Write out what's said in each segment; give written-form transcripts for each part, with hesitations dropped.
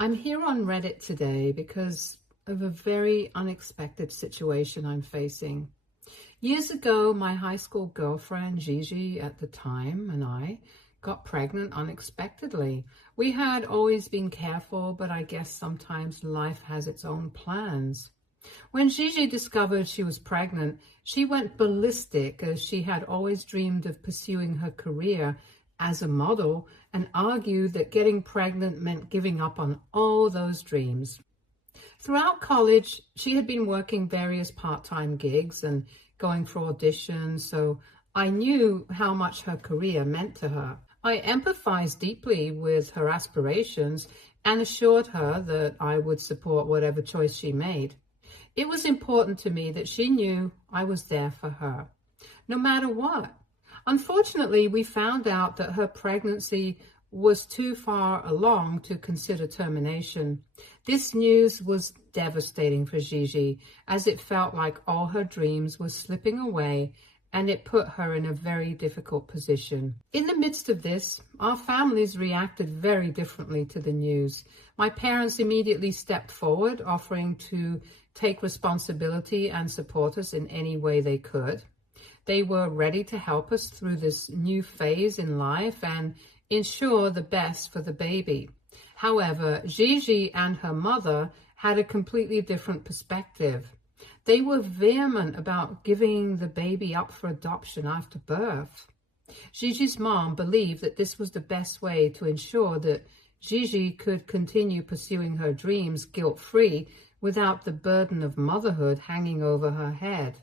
I'm here on Reddit today because of a very unexpected situation I'm facing. Years ago, my high school girlfriend, Gigi, at the time, and I got pregnant unexpectedly. We had always been careful, but I guess sometimes life has its own plans. When Gigi discovered she was pregnant, she went ballistic as she had always dreamed of pursuing her career as a model and argued that getting pregnant meant giving up on all those dreams. Throughout college, she had been working various part-time gigs and going for auditions, so I knew how much her career meant to her. I empathized deeply with her aspirations and assured her that I would support whatever choice she made. It was important to me that she knew I was there for her, no matter what. Unfortunately, we found out that her pregnancy was too far along to consider termination. This news was devastating for Gigi, as it felt like all her dreams were slipping away, and it put her in a very difficult position. In the midst of this, our families reacted very differently to the news. My parents immediately stepped forward, offering to take responsibility and support us in any way they could. They were ready to help us through this new phase in life and ensure the best for the baby. However, Gigi and her mother had a completely different perspective. They were vehement about giving the baby up for adoption after birth. Gigi's mom believed that this was the best way to ensure that Gigi could continue pursuing her dreams guilt-free without the burden of motherhood hanging over her head.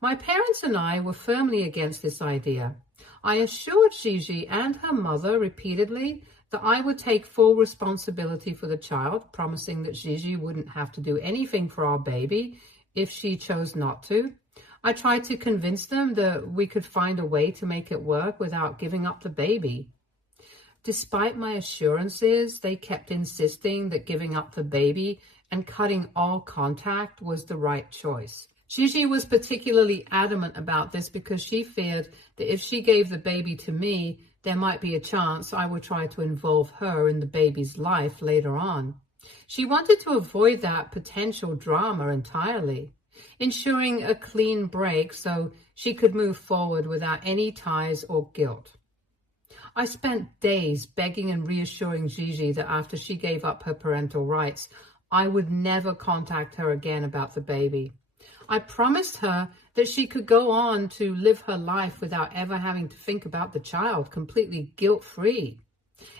My parents and I were firmly against this idea. I assured Gigi and her mother repeatedly that I would take full responsibility for the child, promising that Gigi wouldn't have to do anything for our baby if she chose not to. I tried to convince them that we could find a way to make it work without giving up the baby. Despite my assurances, they kept insisting that giving up the baby and cutting all contact was the right choice. Gigi was particularly adamant about this because she feared that if she gave the baby to me, there might be a chance I would try to involve her in the baby's life later on. She wanted to avoid that potential drama entirely, ensuring a clean break so she could move forward without any ties or guilt. I spent days begging and reassuring Gigi that after she gave up her parental rights, I would never contact her again about the baby. I promised her that she could go on to live her life without ever having to think about the child, completely guilt-free.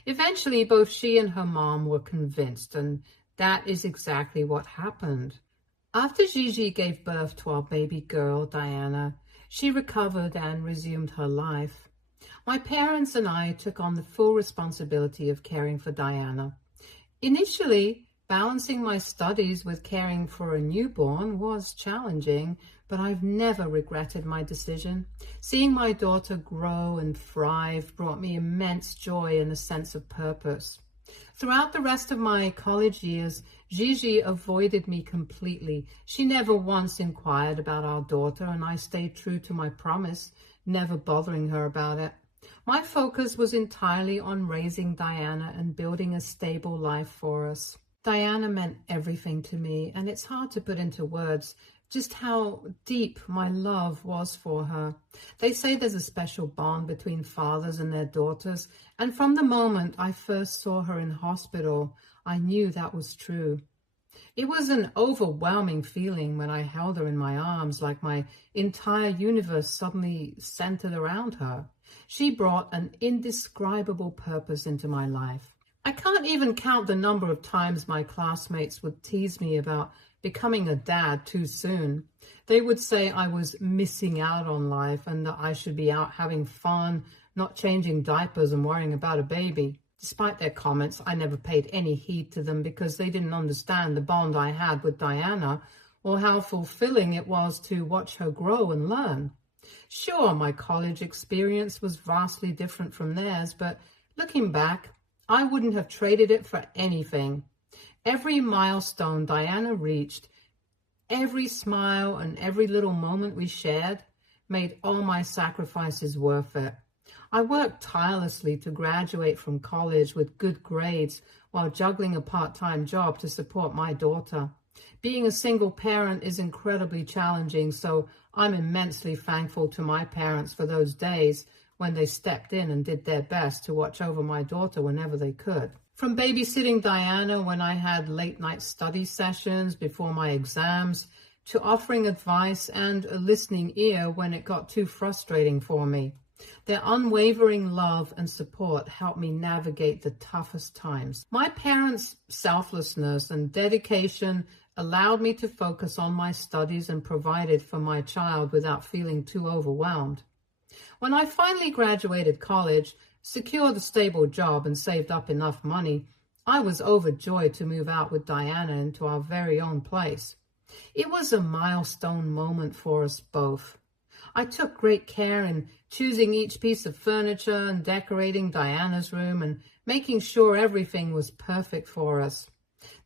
Eventually, both she and her mom were convinced, and that is exactly what happened. After Gigi gave birth to our baby girl, Diana, she recovered and resumed her life. My parents and I took on the full responsibility of caring for Diana. Initially, balancing my studies with caring for a newborn was challenging, but I've never regretted my decision. Seeing my daughter grow and thrive brought me immense joy and a sense of purpose. Throughout the rest of my college years, Gigi avoided me completely. She never once inquired about our daughter, and I stayed true to my promise, never bothering her about it. My focus was entirely on raising Diana and building a stable life for us. Diana meant everything to me, and it's hard to put into words just how deep my love was for her. They say there's a special bond between fathers and their daughters, and from the moment I first saw her in hospital, I knew that was true. It was an overwhelming feeling when I held her in my arms, like my entire universe suddenly centered around her. She brought an indescribable purpose into my life. I can't even count the number of times my classmates would tease me about becoming a dad too soon. They would say I was missing out on life and that I should be out having fun, not changing diapers and worrying about a baby. Despite their comments, I never paid any heed to them because they didn't understand the bond I had with Diana or how fulfilling it was to watch her grow and learn. Sure, my college experience was vastly different from theirs, but looking back, I wouldn't have traded it for anything. Every milestone Diana reached, every smile and every little moment we shared made all my sacrifices worth it. I worked tirelessly to graduate from college with good grades while juggling a part-time job to support my daughter. Being a single parent is incredibly challenging, so I'm immensely thankful to my parents for those days when they stepped in and did their best to watch over my daughter whenever they could. From babysitting Diana when I had late-night study sessions before my exams, to offering advice and a listening ear when it got too frustrating for me. Their unwavering love and support helped me navigate the toughest times. My parents' selflessness and dedication allowed me to focus on my studies and provided for my child without feeling too overwhelmed. When I finally graduated college, secured a stable job, and saved up enough money, I was overjoyed to move out with Diana into our very own place. It was a milestone moment for us both. I took great care in choosing each piece of furniture and decorating Diana's room and making sure everything was perfect for us.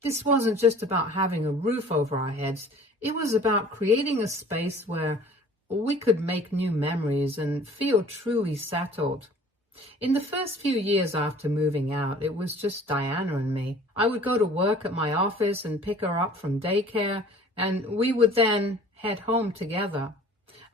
This wasn't just about having a roof over our heads. It was about creating a space where we could make new memories and feel truly settled. In the first few years after moving out, it was just Diana and me. I would go to work at my office and pick her up from daycare, and we would then head home together.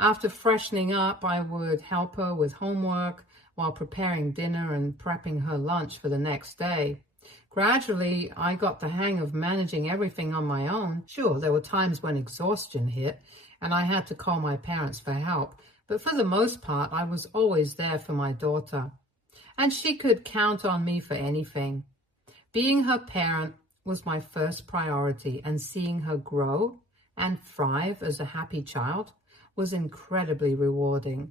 After freshening up, I would help her with homework while preparing dinner and prepping her lunch for the next day. Gradually, I got the hang of managing everything on my own. Sure, there were times when exhaustion hit and I had to call my parents for help, but for the most part, I was always there for my daughter. And she could count on me for anything. Being her parent was my first priority, and seeing her grow and thrive as a happy child was incredibly rewarding.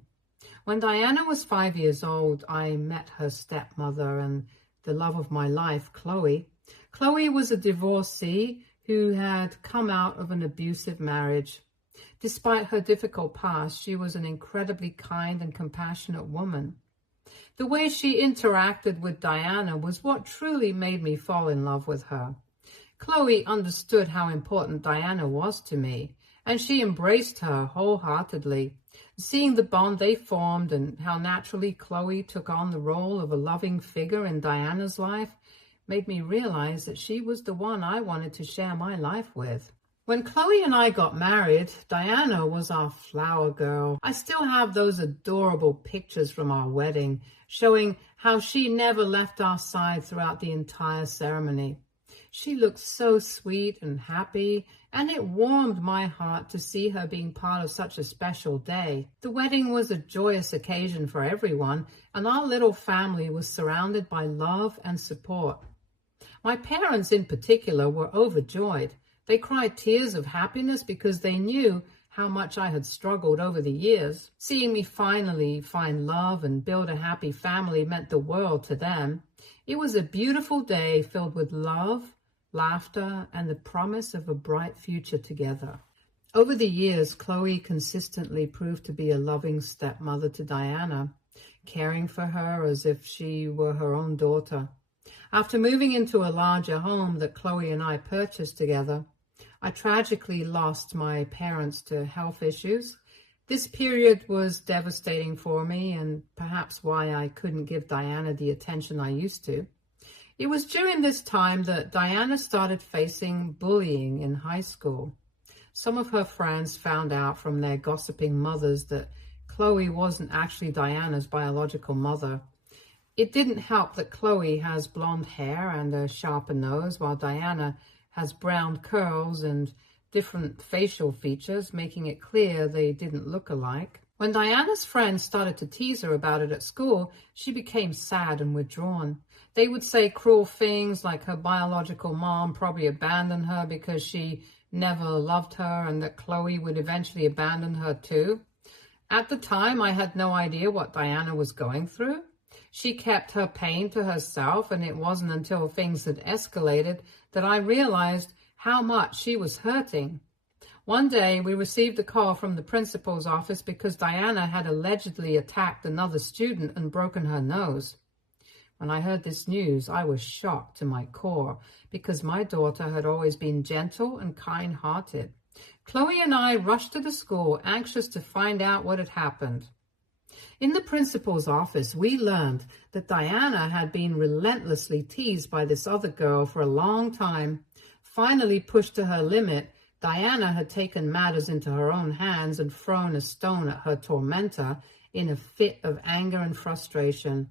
When Diana was 5 years old, I met her stepmother and the love of my life, Chloe. Chloe was a divorcee who had come out of an abusive marriage. Despite her difficult past, she was an incredibly kind and compassionate woman. The way she interacted with Diana was what truly made me fall in love with her. Chloe understood how important Diana was to me, and she embraced her wholeheartedly. Seeing the bond they formed and how naturally Chloe took on the role of a loving figure in Diana's life made me realize that she was the one I wanted to share my life with. When Chloe and I got married, Diana was our flower girl. I still have those adorable pictures from our wedding showing how she never left our side throughout the entire ceremony. She looked so sweet and happy, and it warmed my heart to see her being part of such a special day. The wedding was a joyous occasion for everyone, and our little family was surrounded by love and support. My parents in particular were overjoyed. They cried tears of happiness because they knew how much I had struggled over the years. Seeing me finally find love and build a happy family meant the world to them. It was a beautiful day filled with love, laughter, and the promise of a bright future together. Over the years, Chloe consistently proved to be a loving stepmother to Diana, caring for her as if she were her own daughter. After moving into a larger home that Chloe and I purchased together, I tragically lost my parents to health issues. This period was devastating for me, and perhaps why I couldn't give Diana the attention I used to. It was during this time that Diana started facing bullying in high school. Some of her friends found out from their gossiping mothers that Chloe wasn't actually Diana's biological mother. It didn't help that Chloe has blonde hair and a sharper nose, while Diana has brown curls and different facial features, making it clear they didn't look alike. When Diana's friends started to tease her about it at school, she became sad and withdrawn. They would say cruel things like her biological mom probably abandoned her because she never loved her, and that Chloe would eventually abandon her too. At the time, I had no idea what Diana was going through. She kept her pain to herself, and it wasn't until things had escalated that I realized how much she was hurting. One day, we received a call from the principal's office because Diana had allegedly attacked another student and broken her nose. When I heard this news, I was shocked to my core because my daughter had always been gentle and kind-hearted. Chloe and I rushed to the school, anxious to find out what had happened. In the principal's office, we learned that Diana had been relentlessly teased by this other girl for a long time. Finally pushed to her limit, Diana had taken matters into her own hands and thrown a stone at her tormentor in a fit of anger and frustration.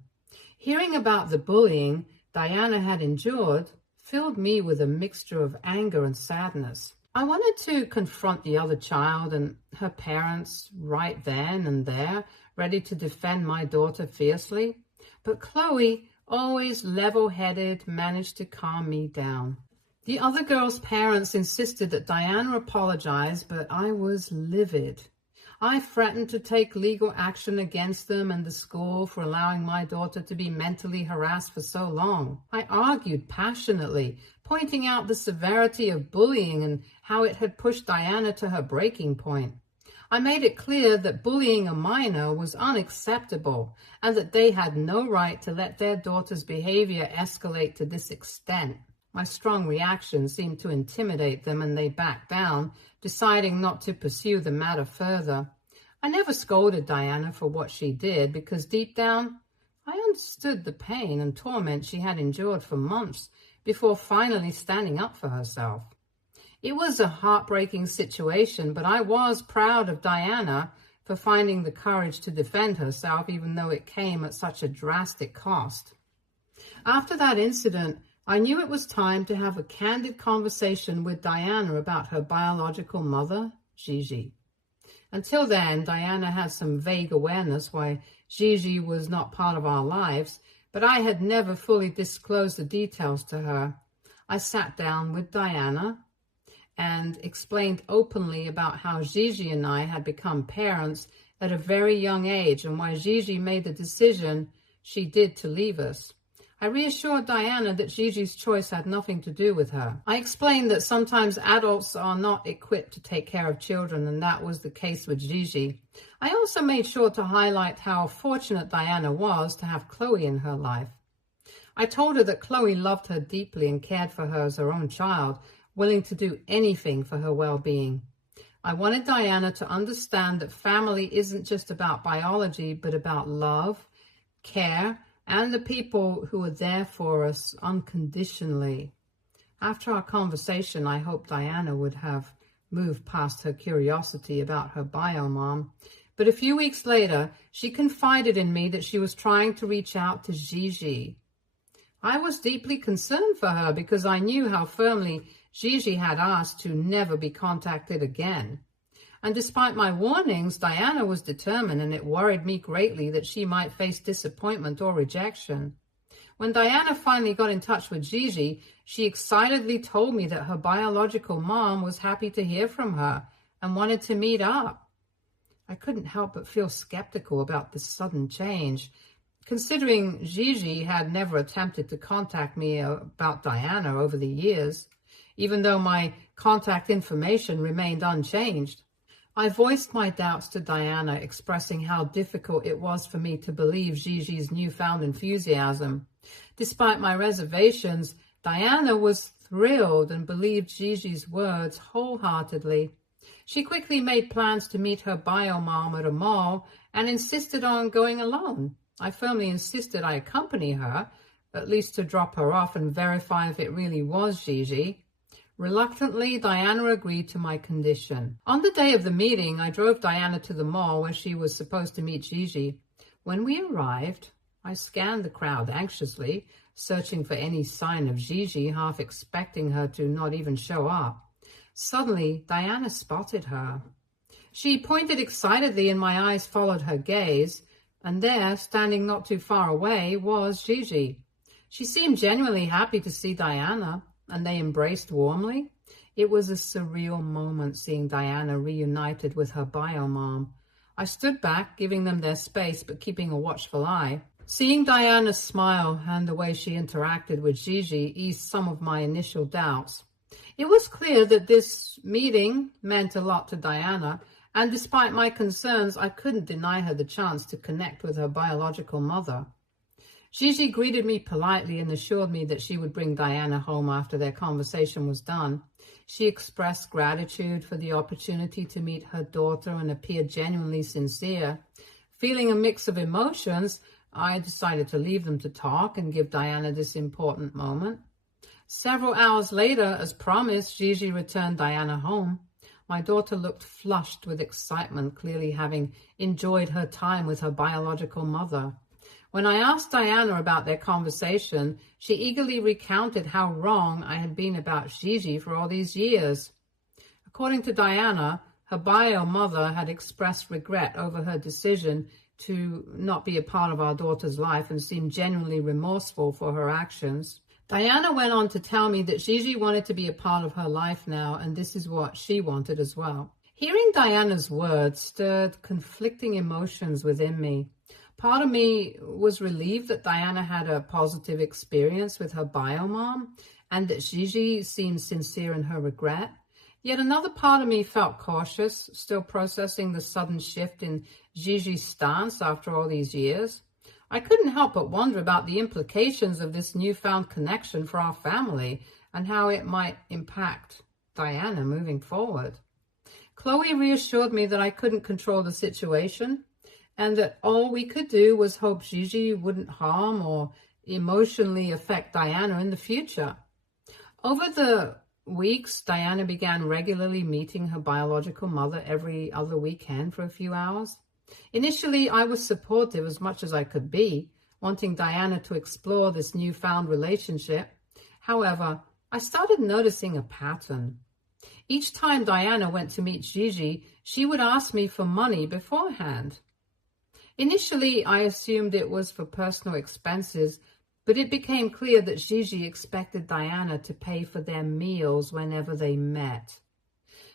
Hearing about the bullying Diana had endured filled me with a mixture of anger and sadness. I wanted to confront the other child and her parents right then and there, ready to defend my daughter fiercely. But Chloe, always level-headed, managed to calm me down. The other girl's parents insisted that Diana apologize, but I was livid. I threatened to take legal action against them and the school for allowing my daughter to be mentally harassed for so long. I argued passionately, pointing out the severity of bullying and how it had pushed Diana to her breaking point. I made it clear that bullying a minor was unacceptable and that they had no right to let their daughter's behavior escalate to this extent. My strong reaction seemed to intimidate them and they backed down, deciding not to pursue the matter further. I never scolded Diana for what she did because deep down, I understood the pain and torment she had endured for months before finally standing up for herself. It was a heartbreaking situation, but I was proud of Diana for finding the courage to defend herself, even though it came at such a drastic cost. After that incident, I knew it was time to have a candid conversation with Diana about her biological mother, Gigi. Until then, Diana had some vague awareness why Gigi was not part of our lives, but I had never fully disclosed the details to her. I sat down with Diana and explained openly about how Gigi and I had become parents at a very young age and why Gigi made the decision she did to leave us. I reassured Diana that Gigi's choice had nothing to do with her. I explained that sometimes adults are not equipped to take care of children, and that was the case with Gigi. I also made sure to highlight how fortunate Diana was to have Chloe in her life. I told her that Chloe loved her deeply and cared for her as her own child, willing to do anything for her well-being. I wanted Diana to understand that family isn't just about biology, but about love, care, and the people who are there for us unconditionally. After our conversation, I hoped Diana would have moved past her curiosity about her biomom, but a few weeks later, she confided in me that she was trying to reach out to Gigi. I was deeply concerned for her because I knew how firmly Gigi had asked to never be contacted again. And despite my warnings, Diana was determined, and it worried me greatly that she might face disappointment or rejection. When Diana finally got in touch with Gigi, she excitedly told me that her biological mom was happy to hear from her and wanted to meet up. I couldn't help but feel skeptical about this sudden change, considering Gigi had never attempted to contact me about Diana over the years, even though my contact information remained unchanged. I voiced my doubts to Diana, expressing how difficult it was for me to believe Gigi's newfound enthusiasm. Despite my reservations, Diana was thrilled and believed Gigi's words wholeheartedly. She quickly made plans to meet her biomom at a mall and insisted on going alone. I firmly insisted I accompany her, at least to drop her off and verify if it really was Gigi. Reluctantly, Diana agreed to my condition. On the day of the meeting, I drove Diana to the mall where she was supposed to meet Gigi. When we arrived, I scanned the crowd anxiously, searching for any sign of Gigi, half expecting her to not even show up. Suddenly, Diana spotted her. She pointed excitedly and my eyes followed her gaze, and there, standing not too far away, was Gigi. She seemed genuinely happy to see Diana, and they embraced warmly. It was a surreal moment seeing Diana reunited with her biomom. I stood back, giving them their space, but keeping a watchful eye. Seeing Diana's smile and the way she interacted with Gigi eased some of my initial doubts. It was clear that this meeting meant a lot to Diana, and despite my concerns, I couldn't deny her the chance to connect with her biological mother. Gigi greeted me politely and assured me that she would bring Diana home after their conversation was done. She expressed gratitude for the opportunity to meet her daughter and appeared genuinely sincere. Feeling a mix of emotions, I decided to leave them to talk and give Diana this important moment. Several hours later, as promised, Gigi returned Diana home. My daughter looked flushed with excitement, clearly having enjoyed her time with her biological mother. When I asked Diana about their conversation, she eagerly recounted how wrong I had been about Gigi for all these years. According to Diana, her bio mother had expressed regret over her decision to not be a part of our daughter's life and seemed genuinely remorseful for her actions. Diana went on to tell me that Gigi wanted to be a part of her life now, and this is what she wanted as well. Hearing Diana's words stirred conflicting emotions within me. Part of me was relieved that Diana had a positive experience with her bio mom and that Gigi seemed sincere in her regret. Yet another part of me felt cautious, still processing the sudden shift in Gigi's stance after all these years. I couldn't help but wonder about the implications of this newfound connection for our family and how it might impact Diana moving forward. Chloe reassured me that I couldn't control the situation and that all we could do was hope Gigi wouldn't harm or emotionally affect Diana in the future. Over the weeks, Diana began regularly meeting her biological mother every other weekend for a few hours. Initially, I was supportive as much as I could be, wanting Diana to explore this newfound relationship. However, I started noticing a pattern. Each time Diana went to meet Gigi, she would ask me for money beforehand. Initially, I assumed it was for personal expenses, but it became clear that Gigi expected Diana to pay for their meals whenever they met.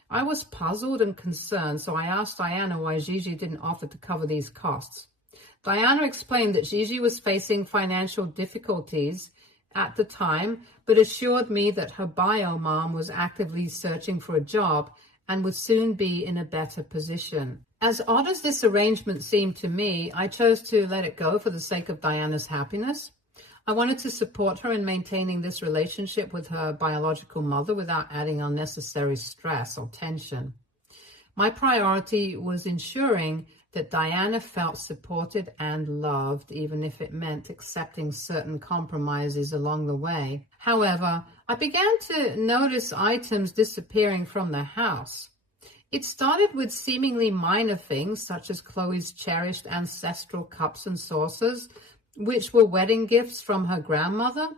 I was puzzled and concerned, so I asked Diana why Gigi didn't offer to cover these costs. Diana explained that Gigi was facing financial difficulties at the time, but assured me that her bio mom was actively searching for a job and would soon be in a better position. As odd as this arrangement seemed to me, I chose to let it go for the sake of Diana's happiness. I wanted to support her in maintaining this relationship with her biological mother without adding unnecessary stress or tension. My priority was ensuring that Diana felt supported and loved, even if it meant accepting certain compromises along the way. However, I began to notice items disappearing from the house. It started with seemingly minor things, such as Chloe's cherished ancestral cups and saucers, which were wedding gifts from her grandmother.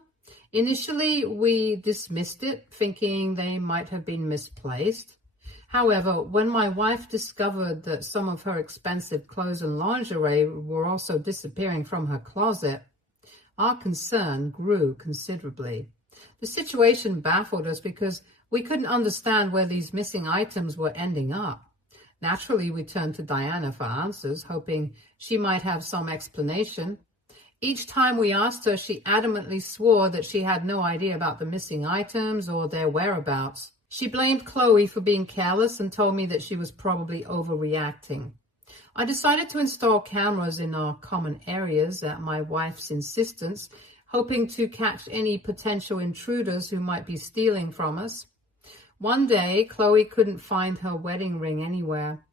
Initially, we dismissed it, thinking they might have been misplaced. However, when my wife discovered that some of her expensive clothes and lingerie were also disappearing from her closet, our concern grew considerably. The situation baffled us because we couldn't understand where these missing items were ending up. Naturally, we turned to Diana for answers, hoping she might have some explanation. Each time we asked her, she adamantly swore that she had no idea about the missing items or their whereabouts. She blamed Chloe for being careless and told me that she was probably overreacting. I decided to install cameras in our common areas at my wife's insistence, hoping to catch any potential intruders who might be stealing from us. One day, Chloe couldn't find her wedding ring anywhere.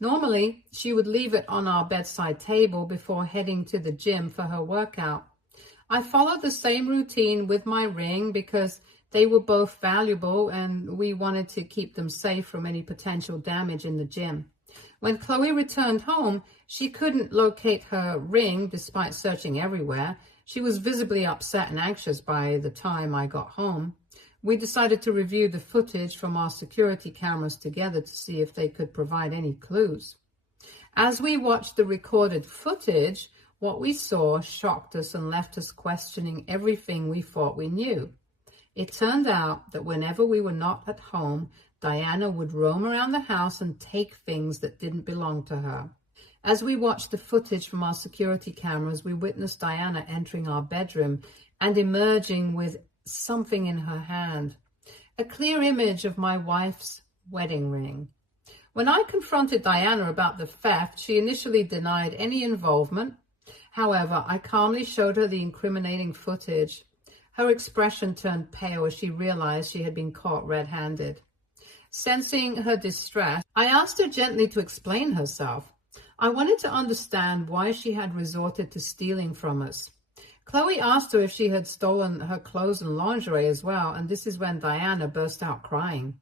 Normally, she would leave it on our bedside table before heading to the gym for her workout. I followed the same routine with my ring because they were both valuable and we wanted to keep them safe from any potential damage in the gym. When Chloe returned home, she couldn't locate her ring despite searching everywhere. She was visibly upset and anxious by the time I got home. We decided to review the footage from our security cameras together to see if they could provide any clues. As we watched the recorded footage, what we saw shocked us and left us questioning everything we thought we knew. It turned out that whenever we were not at home, Diana would roam around the house and take things that didn't belong to her. As we watched the footage from our security cameras, we witnessed Diana entering our bedroom and emerging with something in her hand, a clear image of my wife's wedding ring. When I confronted Diana about the theft, she initially denied any involvement. However, I calmly showed her the incriminating footage. Her expression turned pale as she realized she had been caught red-handed. Sensing her distress, I asked her gently to explain herself. I wanted to understand why she had resorted to stealing from us. Chloe asked her if she had stolen her clothes and lingerie as well, and this is when Diana burst out crying.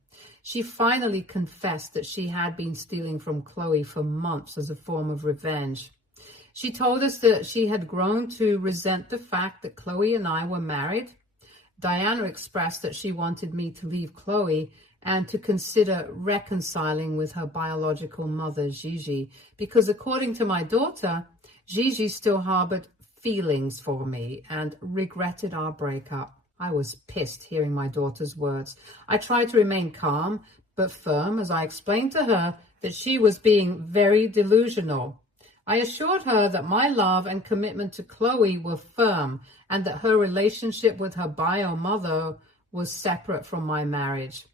She finally confessed that she had been stealing from Chloe for months as a form of revenge. She told us that she had grown to resent the fact that Chloe and I were married. Diana expressed that she wanted me to leave Chloe and to consider reconciling with her biological mother, Gigi, because according to my daughter, Gigi still harbored feelings for me and regretted our breakup. I was pissed hearing my daughter's words. I tried to remain calm but firm as I explained to her that she was being very delusional. I assured her that my love and commitment to Chloe were firm and that her relationship with her bio mother was separate from my marriage.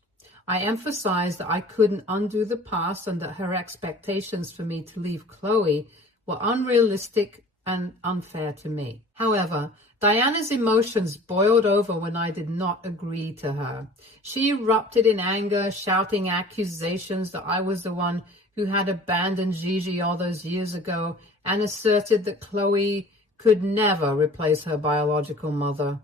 I emphasized that I couldn't undo the past and that her expectations for me to leave Chloe were unrealistic and unfair to me. However, Diana's emotions boiled over when I did not agree to her. She erupted in anger, shouting accusations that I was the one who had abandoned Gigi all those years ago, and asserted that Chloe could never replace her biological mother.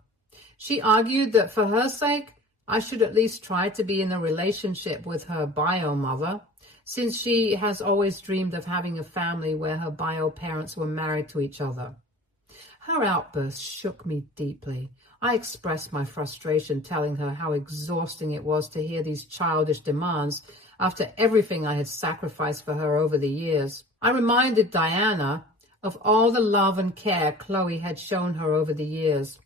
She argued that for her sake, I should at least try to be in a relationship with her bio mother, since she has always dreamed of having a family where her bio parents were married to each other. Her outburst shook me deeply. I expressed my frustration, telling her how exhausting it was to hear these childish demands after everything I had sacrificed for her over the years. I reminded Diana of all the love and care Chloe had shown her over the years.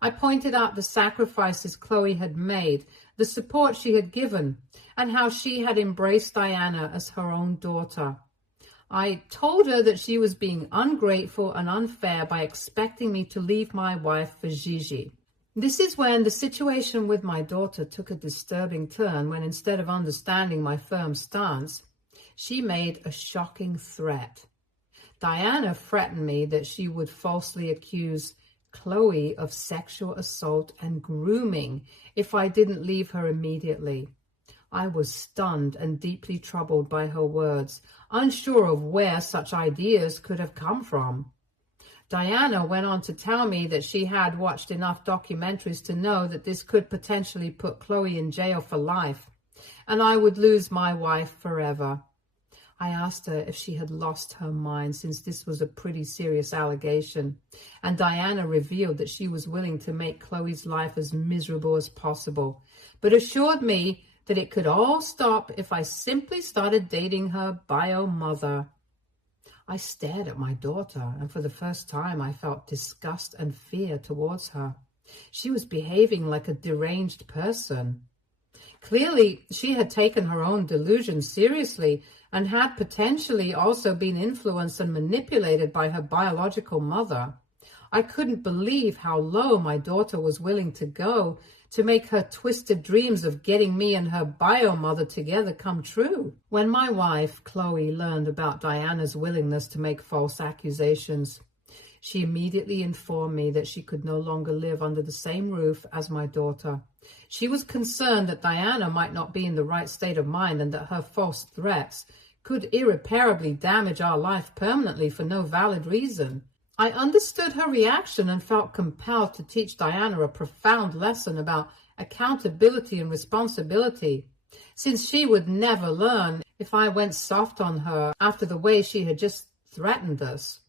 I pointed out the sacrifices Chloe had made, the support she had given, and how she had embraced Diana as her own daughter. I told her that she was being ungrateful and unfair by expecting me to leave my wife for Gigi. This is when the situation with my daughter took a disturbing turn, when instead of understanding my firm stance, she made a shocking threat. Diana threatened me that she would falsely accuse Chloe of sexual assault and grooming if I didn't leave her immediately. I was stunned and deeply troubled by her words, unsure of where such ideas could have come from. Diana went on to tell me that she had watched enough documentaries to know that this could potentially put Chloe in jail for life, and I would lose my wife forever. I asked her if she had lost her mind, since this was a pretty serious allegation, and Diana revealed that she was willing to make Chloe's life as miserable as possible, but assured me that it could all stop if I simply started dating her bio mother. I stared at my daughter, and for the first time I felt disgust and fear towards her. She was behaving like a deranged person. Clearly, she had taken her own delusions seriously and had potentially also been influenced and manipulated by her biological mother. I couldn't believe how low my daughter was willing to go to make her twisted dreams of getting me and her bio mother together come true. When my wife, Chloe, learned about Diana's willingness to make false accusations, she immediately informed me that she could no longer live under the same roof as my daughter. She was concerned that Diana might not be in the right state of mind and that her false threats could irreparably damage our life permanently for no valid reason. I understood her reaction and felt compelled to teach Diana a profound lesson about accountability and responsibility, since she would never learn if I went soft on her after the way she had just threatened us.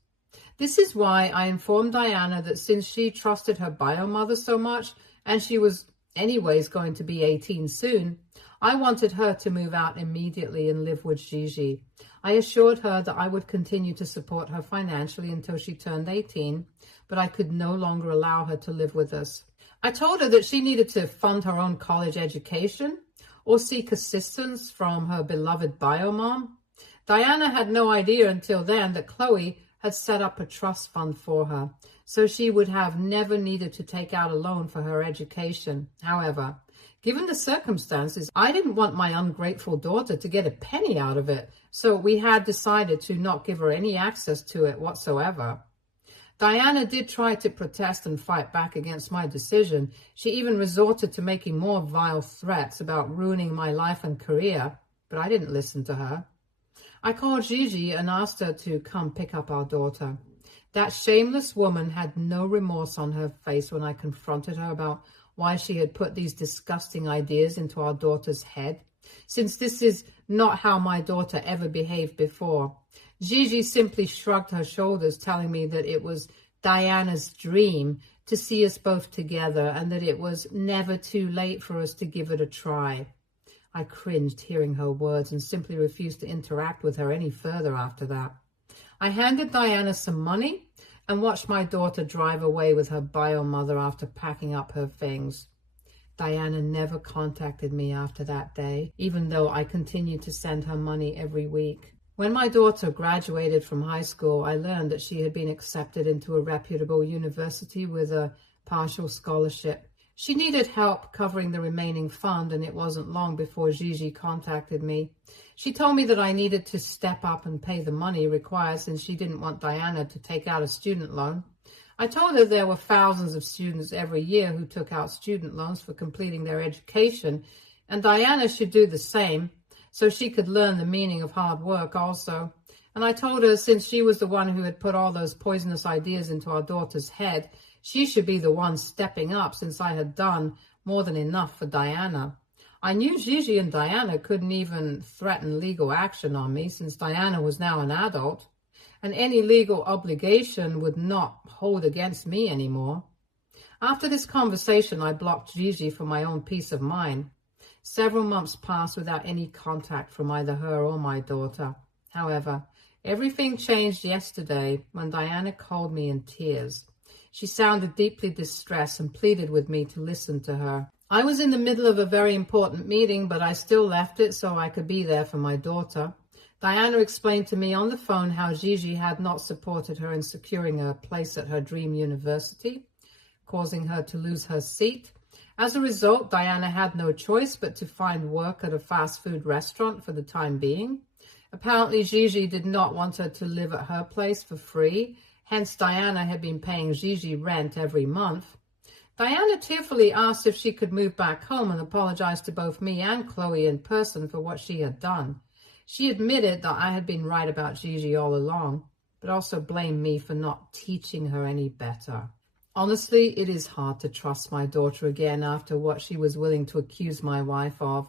This is why I informed Diana that since she trusted her bio mother so much, and she was anyways going to be 18 soon, I wanted her to move out immediately and live with Gigi. I assured her that I would continue to support her financially until she turned 18, but I could no longer allow her to live with us. I told her that she needed to fund her own college education or seek assistance from her beloved bio mom. Diana had no idea until then that Chloe had set up a trust fund for her, so she would have never needed to take out a loan for her education. However, given the circumstances, I didn't want my ungrateful daughter to get a penny out of it, so we had decided to not give her any access to it whatsoever. Diana did try to protest and fight back against my decision. She even resorted to making more vile threats about ruining my life and career, but I didn't listen to her. I called Gigi and asked her to come pick up our daughter. That shameless woman had no remorse on her face when I confronted her about why she had put these disgusting ideas into our daughter's head, since this is not how my daughter ever behaved before. Gigi simply shrugged her shoulders, telling me that it was Diana's dream to see us both together and that it was never too late for us to give it a try. I cringed hearing her words and simply refused to interact with her any further after that. I handed Diana some money and watched my daughter drive away with her bio mother after packing up her things. Diana never contacted me after that day, even though I continued to send her money every week. When my daughter graduated from high school, I learned that she had been accepted into a reputable university with a partial scholarship. She needed help covering the remaining fund, and it wasn't long before Gigi contacted me. She told me that I needed to step up and pay the money required since she didn't want Diana to take out a student loan. I told her there were thousands of students every year who took out student loans for completing their education, and Diana should do the same so she could learn the meaning of hard work also. And I told her since she was the one who had put all those poisonous ideas into our daughter's head, she should be the one stepping up since I had done more than enough for Diana. I knew Gigi and Diana couldn't even threaten legal action on me since Diana was now an adult, and any legal obligation would not hold against me anymore. After this conversation, I blocked Gigi for my own peace of mind. Several months passed without any contact from either her or my daughter. However, everything changed yesterday when Diana called me in tears. She sounded deeply distressed and pleaded with me to listen to her. I was in the middle of a very important meeting, but I still left it so I could be there for my daughter. Diana explained to me on the phone how Gigi had not supported her in securing a place at her dream university, causing her to lose her seat. As a result, Diana had no choice but to find work at a fast food restaurant for the time being. Apparently, Gigi did not want her to live at her place for free. Hence, Diana had been paying Gigi rent every month. Diana tearfully asked if she could move back home and apologized to both me and Chloe in person for what she had done. She admitted that I had been right about Gigi all along, but also blamed me for not teaching her any better. Honestly, it is hard to trust my daughter again after what she was willing to accuse my wife of.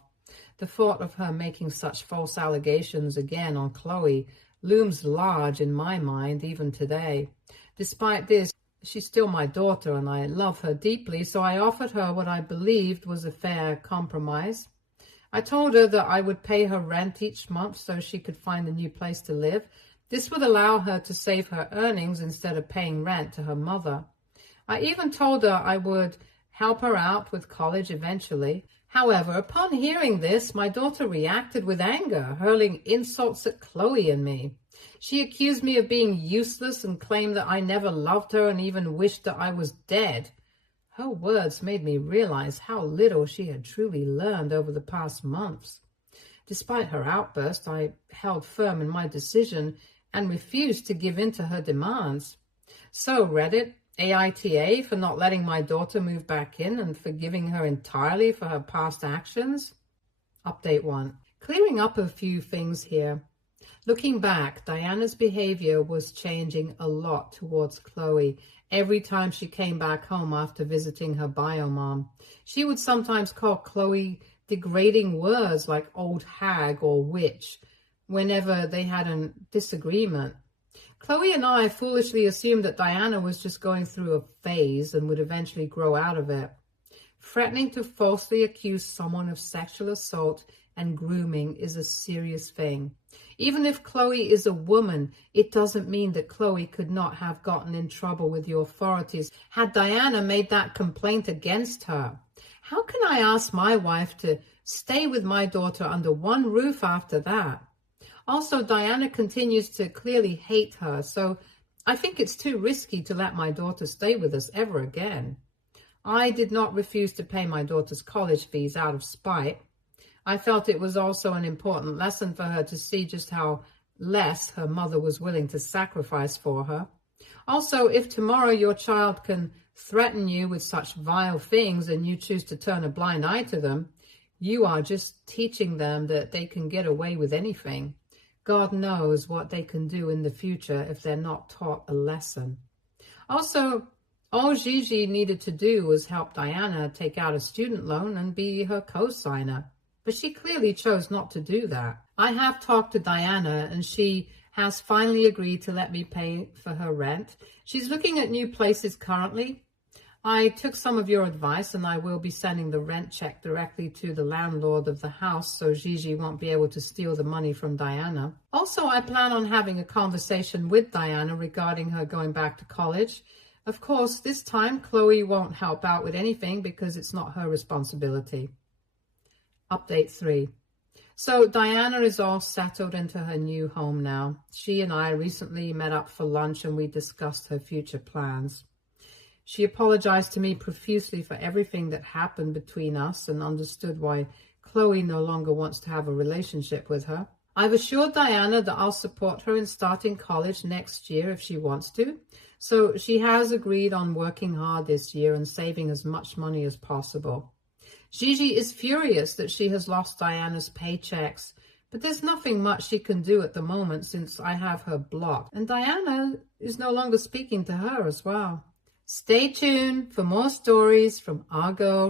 The thought of her making such false allegations again on Chloe looms large in my mind even today. Despite this, she's still my daughter and I love her deeply, so I offered her what I believed was a fair compromise. I told her that I would pay her rent each month so she could find a new place to live. This would allow her to save her earnings instead of paying rent to her mother. I even told her I would help her out with college eventually. However, upon hearing this, my daughter reacted with anger, hurling insults at Chloe and me. She accused me of being useless and claimed that I never loved her and even wished that I was dead. Her words made me realize how little she had truly learned over the past months. Despite her outburst, I held firm in my decision and refused to give in to her demands. So Reddit, AITA for not letting my daughter move back in and forgiving her entirely for her past actions. Update 1. Clearing up a few things here. Looking back, Diana's behavior was changing a lot towards Chloe every time she came back home after visiting her bio mom. She would sometimes call Chloe degrading words like old hag or witch whenever they had a disagreement. Chloe and I foolishly assumed that Diana was just going through a phase and would eventually grow out of it. Threatening to falsely accuse someone of sexual assault and grooming is a serious thing. Even if Chloe is a woman, it doesn't mean that Chloe could not have gotten in trouble with the authorities had Diana made that complaint against her. How can I ask my wife to stay with my daughter under one roof after that? Also, Diana continues to clearly hate her, so I think it's too risky to let my daughter stay with us ever again. I did not refuse to pay my daughter's college fees out of spite. I felt it was also an important lesson for her to see just how less her mother was willing to sacrifice for her. Also, if tomorrow your child can threaten you with such vile things and you choose to turn a blind eye to them, you are just teaching them that they can get away with anything. God knows what they can do in the future if they're not taught a lesson. Also, all Gigi needed to do was help Diana take out a student loan and be her co-signer. But she clearly chose not to do that. I have talked to Diana, and she has finally agreed to let me pay for her rent. She's looking at new places currently. I took some of your advice, and I will be sending the rent check directly to the landlord of the house so Gigi won't be able to steal the money from Diana. Also, I plan on having a conversation with Diana regarding her going back to college. Of course, this time Chloe won't help out with anything because it's not her responsibility. Update 3. So Diana is all settled into her new home now. She and I recently met up for lunch and we discussed her future plans. She apologized to me profusely for everything that happened between us and understood why Chloe no longer wants to have a relationship with her. I've assured Diana that I'll support her in starting college next year if she wants to. So she has agreed on working hard this year and saving as much money as possible. Gigi is furious that she has lost Diana's paychecks, but there's nothing much she can do at the moment since I have her blocked, and Diana is no longer speaking to her as well. Stay tuned for more stories from our girl